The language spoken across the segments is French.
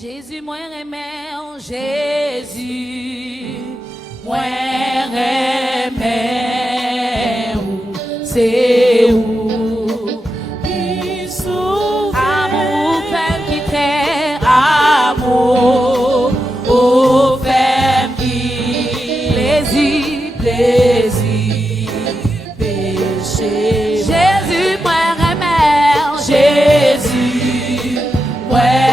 Jésus, moi remets, Jésus, moi remets, c'est où qui sauve, amour fait qui t'est, amour, au fait qui plaisir, plaisir, péché. Jésus, moi remets, Jésus, moi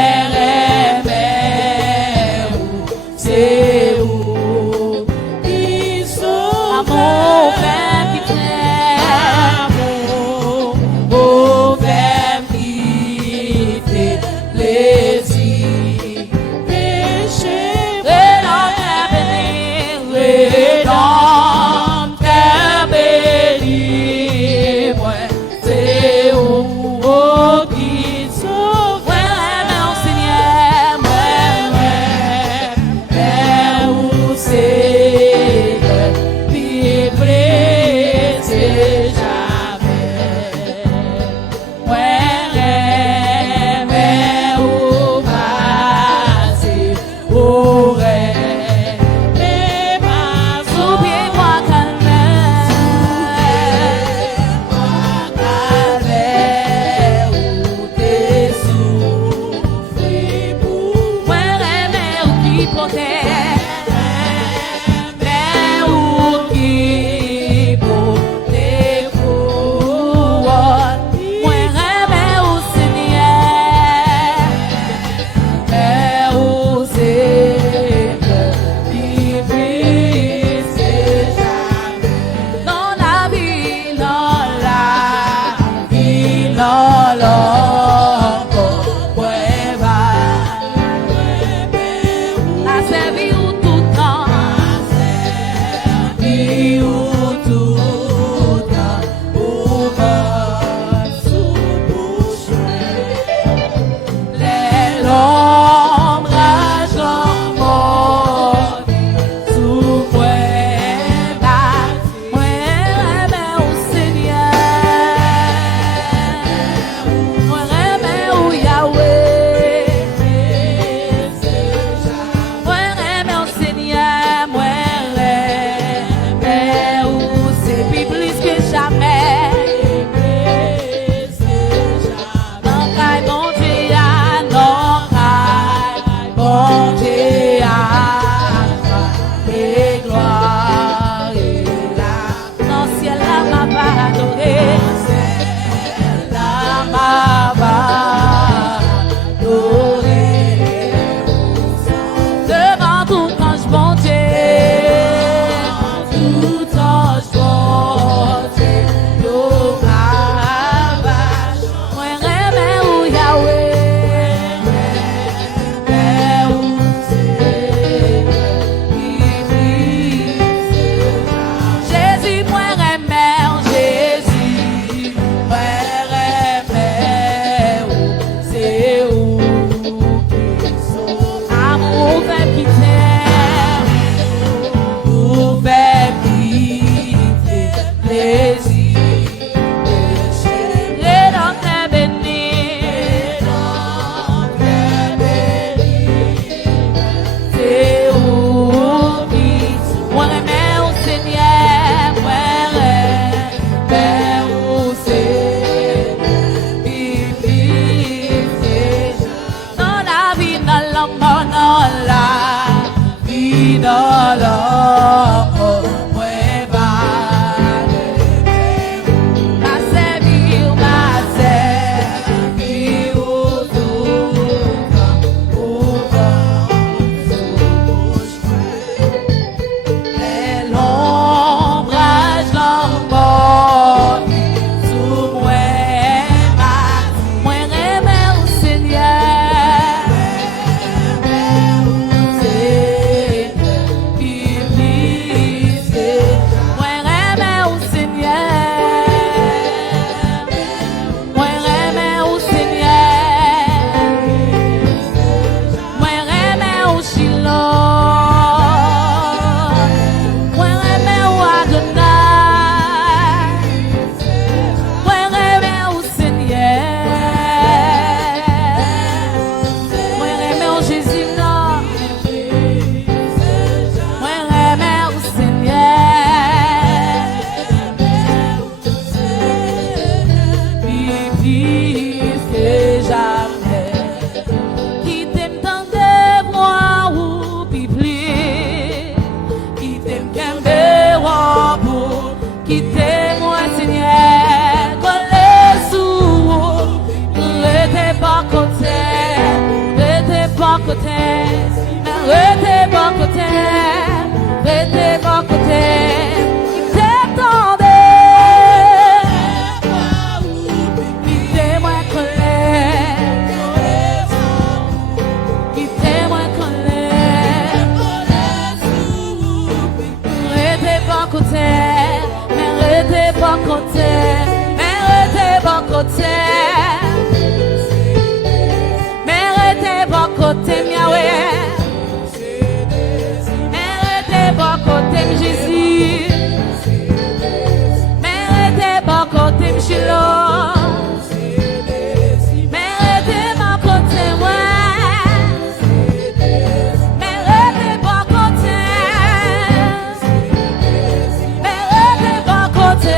triste jamais. Qui t'aime tant de moi ou pipli, qui t'aime qu'un béro, qui t'aime moi Seigneur, qu'on les sous, rete pas côté, rete pas côté, rete pas côté, rete pas côté, qui t'aime tant de bon côté, mais restez bon côté, mais restez bon côté, Yahweh, mais restez bon côté, Jésus, mais restez bon côté, Shiloh, mais restez bon côté, moi, mais restez bon côté, mais restez bon côté.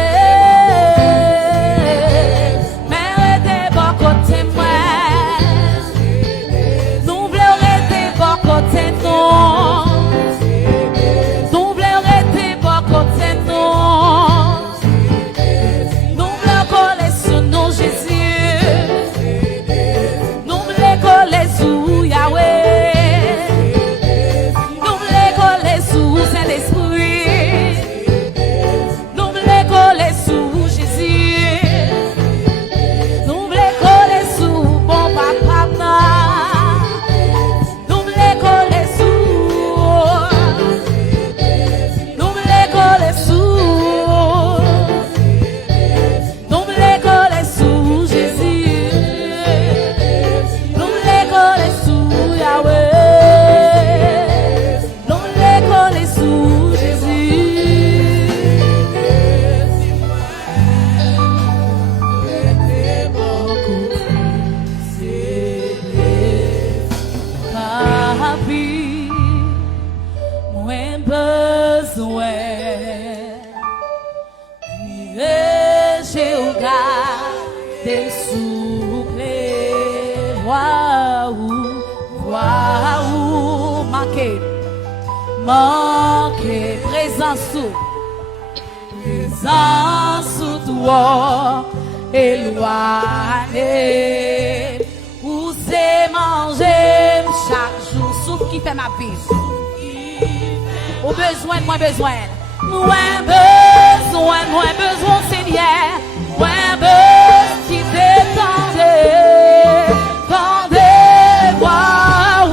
Manqué présence toi éloigné où c'est manger chaque jour soupe qui fait ma vie au besoin de moi besoin Seigneur moins besoin qui t'étendait tendez voir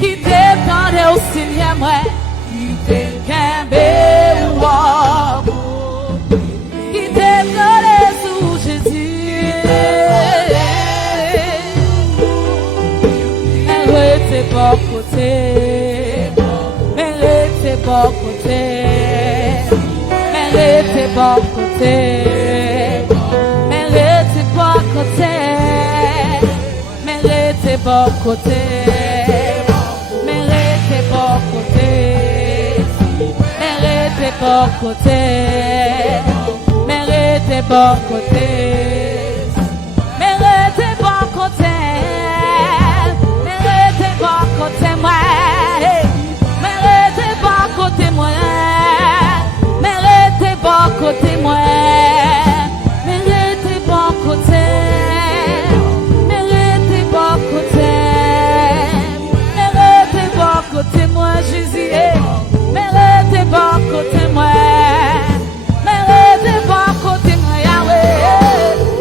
qui t'étendait au Seigneur moi qui t'étendait qui t'étendait sous Jésus arrêtez pas côté arrêtez pas côté arrêtez pas côté arrêtez pas côté arrêtez pas côté arrêtez pas côté arrêtez pas côté arrêtez pas côté arrêtez pas côté arrêtez pas côté moi arrêtez pas côté moi arrêtez pas côté moi arrêtez pas côté arrêtez pas côté arrêtez pas côté moi Jésus arrêtez pas côté moi arrêtez pas côté moi Yahweh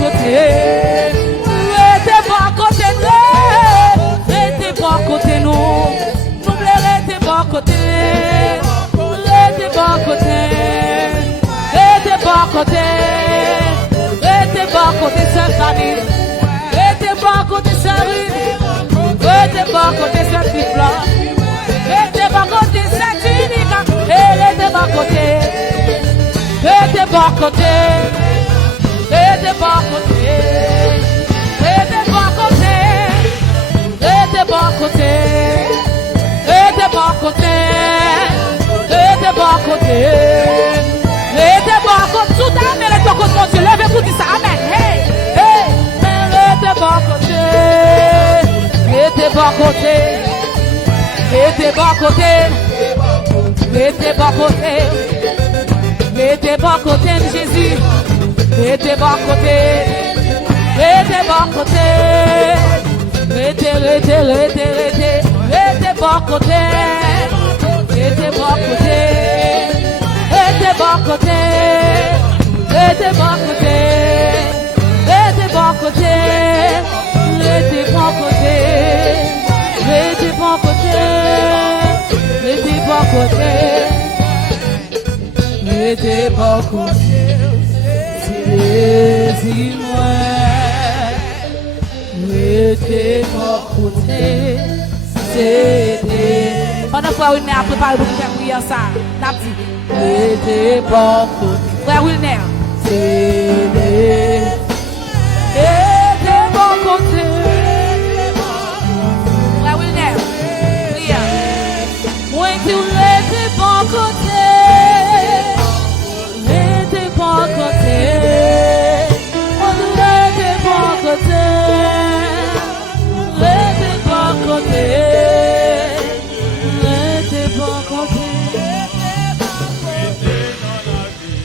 côté. Restez bon côté nous. Restez bon côté nous. Nous restez bon côté. Restez bon côté. Restez bon côté. Restez bon côté cette famille. Restez bon côté cette rue. Restez bon côté cette ville. Restez bon côté cette unique. Restez bon côté. Restez bon côté. Restez bon côté. Restez bon côté. Restez bon côté. Restez bon côté. Restez bon côté. Restez bon côté. Tout à l'heure, les côté. Levez-vous, dis ça. Amen. Hey, hey. Restez bon côté. Restez bon côté. Restez bon côté. Restez bon côté. Restez bon côté de Jésus. Restez bon côté. Restez bon côté. Restez, restez, restez, restez. Restez bon côté. Restez bon côté. Restez bon côté. Restez bon côté. Restez bon côté. Restez bon côté. Restez bon côté. Restez bon côté. Restez bon côté. Dis-moi. Restez bon côté. Pendant que Frère Wilner a préparé pour faire prière ça, n'a dit restez bon côté. Frère Wilner. Restez bon côté. Frère Wilner. Prière. Moi qui restez bon côté.